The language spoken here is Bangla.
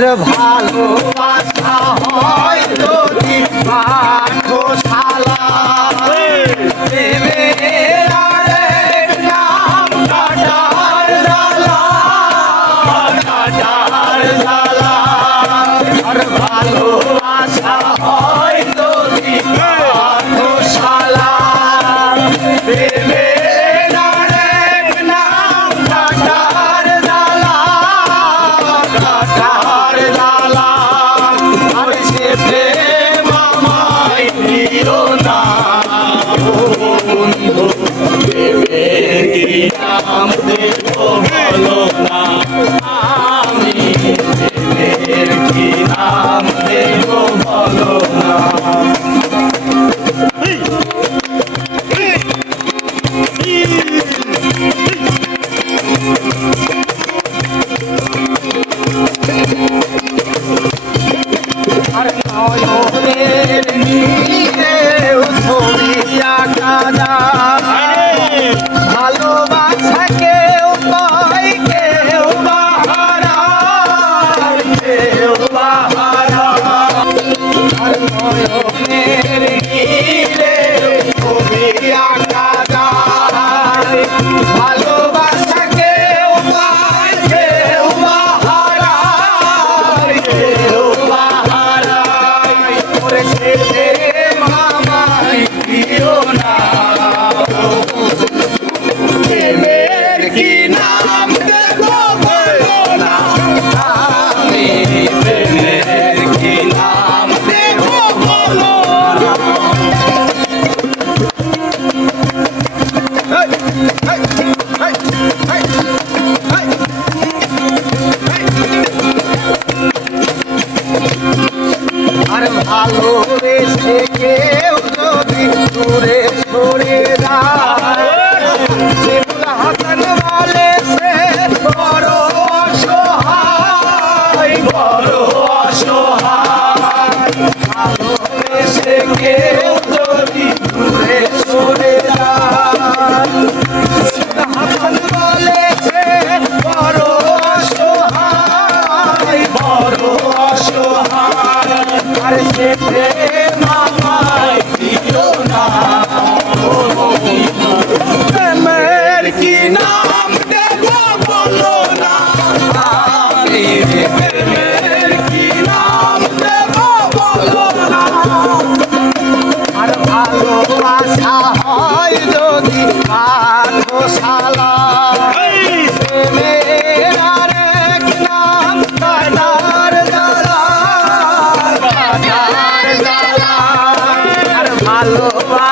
আর ভালোবাসা হয় যদি পাঠশালা প্রেমের আরেক নাম কাটার জ্বালা কাটার জ্বালা আর ভালোবাসা হয় যদি পাঠশালা প্রেমের আরেক নাম কাটার জ্বালা কাটার জ্বালা আর সে প্রেম আমায় দিও না বন্ধু প্রেমের কি নাম দেব বলো না আমি প্রেমের কি নাম দেব বলো না আর নয়নের নীরে ছবি আঁকা যায় ভালোবাসা কেউ পায় কেউ বাহারায় কেউ বাহারায় আর নয়নের নীরে ছবি আঁকা যায় ভালোবাসা কেউ পায় কেউ বাহারায় কেউ বাহারায় ওরে ছেলে মামাই দিও না প্রেমের কি নাম দেব বলো না আমি প্রেমের কি নাম দেব বলো না আর ভালোবেসে কেউ যদি দূরে সরে যায় হাসান বলে সে বড় অসহায় বড় অসহায় ভালোবেসে কেউ যদি দূরে সরে যায় হাসান বলে সে বড় অসহায় বড় অসহায় আর সে প্রেম আমায় দিও না প্রেমের কি নাম দেব বলো না আমি প্রেমের কি নাম দেব বলো না আর ভালোবাসা হয় যদি পাঠশালা প্রেমের আরেক নাম কাটার জ্বালা কাটার জ্বালা আর ভালোবাসা